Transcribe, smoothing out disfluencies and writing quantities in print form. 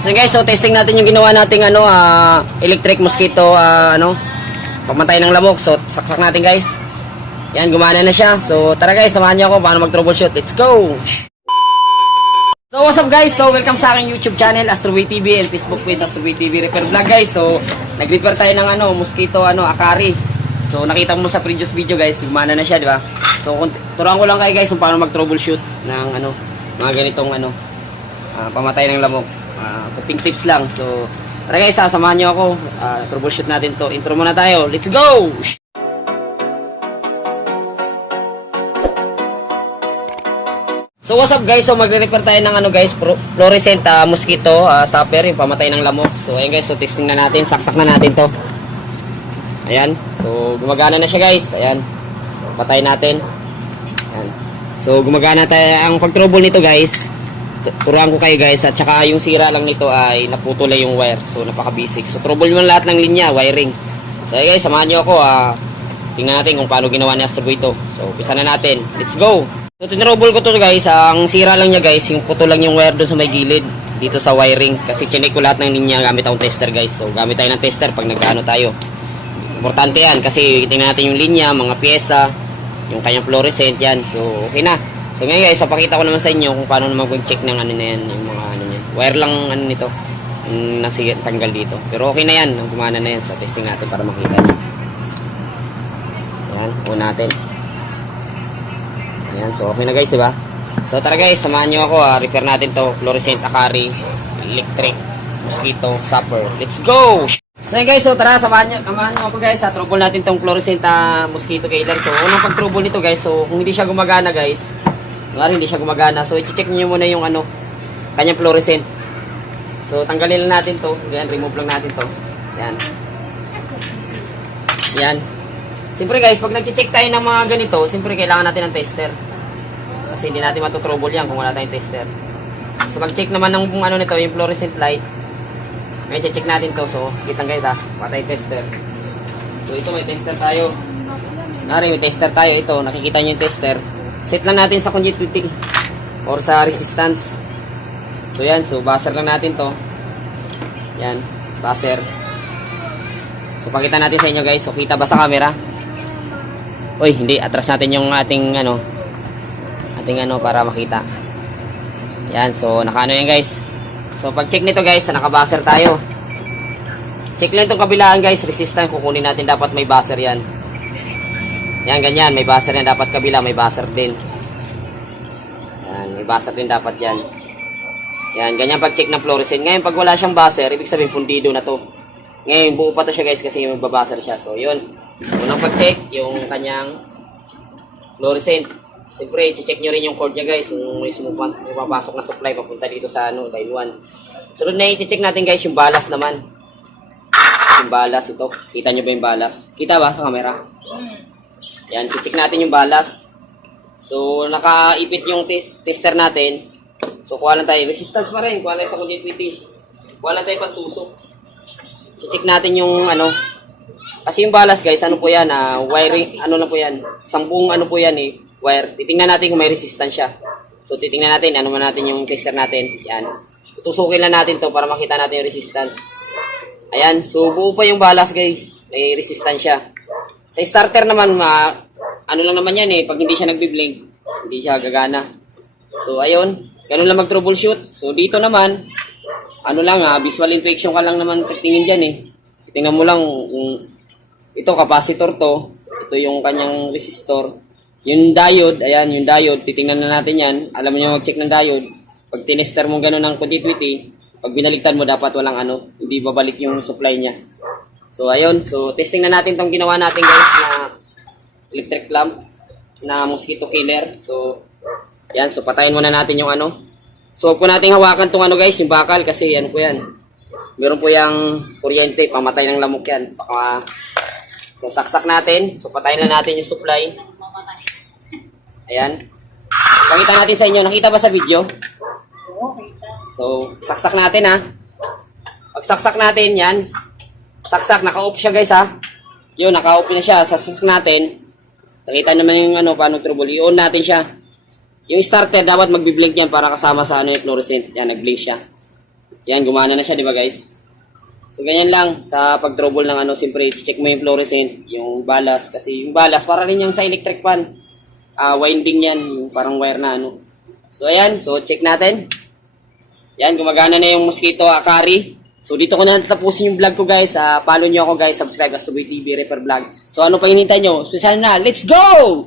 So guys, so testing natin yung ginawa nating electric mosquito pamatay ng lamok. So saksak natin guys. Yan, gumana na siya. So tara guys, samahan niyo ako paano mag-troubleshoot. Let's go. So what's up guys? So welcome sa aking YouTube channel Astroboy TV and Facebook page Astroboy TV Repair Vlog guys. So nag-repair tayo ng mosquito Akari. So nakita mo sa previous video guys, gumana na siya, di ba? So turuan ko lang kayo guys kung paano mag-troubleshoot ng mga ganitong pamatay ng lamok. Cooking tips lang. So tara guys, sasamahan niyo ako. Troubleshoot natin to. Intro muna tayo. Let's go. So what's up guys? So magre-repair tayo ng fluorescent mosquito stopper, yung pamatay ng lamok. So ayun guys, so testing na natin, saksak na natin to. Ayan. So gumagana na siya guys. Ayan. So, patay natin. Ayan. So gumagana tayo. Ang pag-trouble nito guys, turuan ko kayo guys, at saka yung sira lang nito ay naputol yung wire. So napaka-basic. So trouble mo lahat ng linya, wiring. So ayun guys, samahan niyo ako. Tingnan natin kung paano ginawa ni Astroboy ito. So umpisa na natin. Let's go. So tinrouble ko to guys, ang sira lang niya guys, yung putol lang yung wire doon sa may gilid dito sa wiring, kasi chinek ko lahat ng linya gamit akong tester guys. So gamit tayo ng tester pag nagkaano tayo. Importante yan kasi tingnan natin yung linya, mga pyesa, yung kanyang fluorescent yan. So okay na. So ngayon guys, papakita ko naman sa inyo kung paano naman mag-check ng na yan, yung mga yan. Wire lang nito, yung tanggal dito. Pero okay na yan, gumana na yan. So testing natin para makita. Ayan, unahin natin. Ayan, so okay na guys, diba? So tara guys, samahan nyo ako, repair natin to fluorescent Akari electric mosquito stopper. Let's go! So yun guys, so tara, samahan nyo ako guys, trouble natin tong fluorescent mosquito killer. So unang pag-trouble nito guys, so kung hindi siya gumagana guys, hindi siya gumagana, so i-check nyo muna yung kanyang fluorescent. So tanggalin lang natin to, yan, remove lang natin to. Yan. Yan. Siyempre guys, pag nag-check tayo ng mga ganito, siyempre kailangan natin ng tester. Kasi hindi natin matutrouble yan kung wala tayong tester. So pag-check naman ng nito, yung fluorescent light, may check natin to. So kitang guys patay tester. So ito may tester tayo. May tester tayo. Ito, nakikita nyo yung tester. Set lang natin sa conductivity or sa resistance. So yan, so buzzer lang natin to. Yan, buzzer. So pakita natin sa inyo guys. So kita ba sa camera? Uy, hindi, atras natin yung ating para makita. Yan, so nakaano yan guys. So pag check nito guys, naka-buzzer tayo. Check lang itong kabilaan guys, resistance, kukunin natin, dapat may buzzer yan. Yan, ganyan, may buzzer yan, dapat kabila, may buzzer din. Yan, may buzzer din dapat yan. Yan, ganyan pag check ng fluorescent. Ngayon pag wala siyang buzzer, ibig sabihin pundido na to. Ngayon, buo pa to siya guys kasi magbabuzzer siya. So yun, unang pag-check yung kanyang fluorescent. Siyempre, i-check nyo rin yung cord niya guys. Yung may pumapasok na supply papunta dito sa line 1. Sunod na i-check natin guys yung balas naman. Yung balas ito. Kita nyo ba yung balas? Kita ba sa camera? Yan, i-check natin yung balas. So, nakaipit yung tester natin. So, kuha lang tayo. Resistance pa rin. Kuha lang sa conductivity. Kuha lang tayo pantusok. I-check natin yung kasi yung balas guys, po yan, wiring, lang po yan, 10 po yan wire. Titingnan natin kung may resistance siya. So titingnan natin, man natin yung tester natin. Yan. Tutusukin lang natin to para makita natin yung resistance. Ayan, so buo pa yung balas guys. May resistance siya. Sa starter naman, lang naman yan pag hindi siya nagbi-blink, hindi siya gagana. So ayun, ganun lang mag-troubleshoot. So dito naman, visual inspection ka lang naman tingin dyan Tingnan mo lang ito capacitor to, ito yung kanyang resistor. Yung diode, ayan, yung diode, titingnan na natin yan. Alam mo nyo mag-check ng diode. Pag tinester mo gano'n ng conductivity, pag binaligtad mo, dapat walang hindi babalik yung supply niya. So, ayun. So, testing na natin tong ginawa natin guys na electric lamp na mosquito killer. So, yan. So, patayin muna natin yung So, huwag po natin hawakan tong guys, yung bakal kasi po yan. Meron po yung kuryente, pamatay ng lamok yan. So, saksak natin. So, patayin na natin yung supply. Ayan. Pakita natin sa inyo. Nakita ba sa video? So, saksak natin Pag saksak natin, yan. Saksak, naka-off siya guys Yun, naka-off na siya. Saksak natin. Nakita naman yung paano trouble. I-on natin siya. Yung starter, dapat magbi-blink yan para kasama sa yung fluorescent. Yan, nag-blink siya. Yan, gumana na siya, di ba guys? So, ganyan lang sa pag-trouble ng ano, siyempre, check mo yung fluorescent, yung balas, kasi yung balas, para rin yung sa electric fan. Winding yan, yung parang wire na ano. So, ayan, so check natin. Yan, gumagana na yung mosquito Akari. So, dito ko na tapusin yung vlog ko guys. Follow nyo ako guys, subscribe Astoboy TV, Repair Vlog. So, ano pa hinintay nyo? Special na, let's go!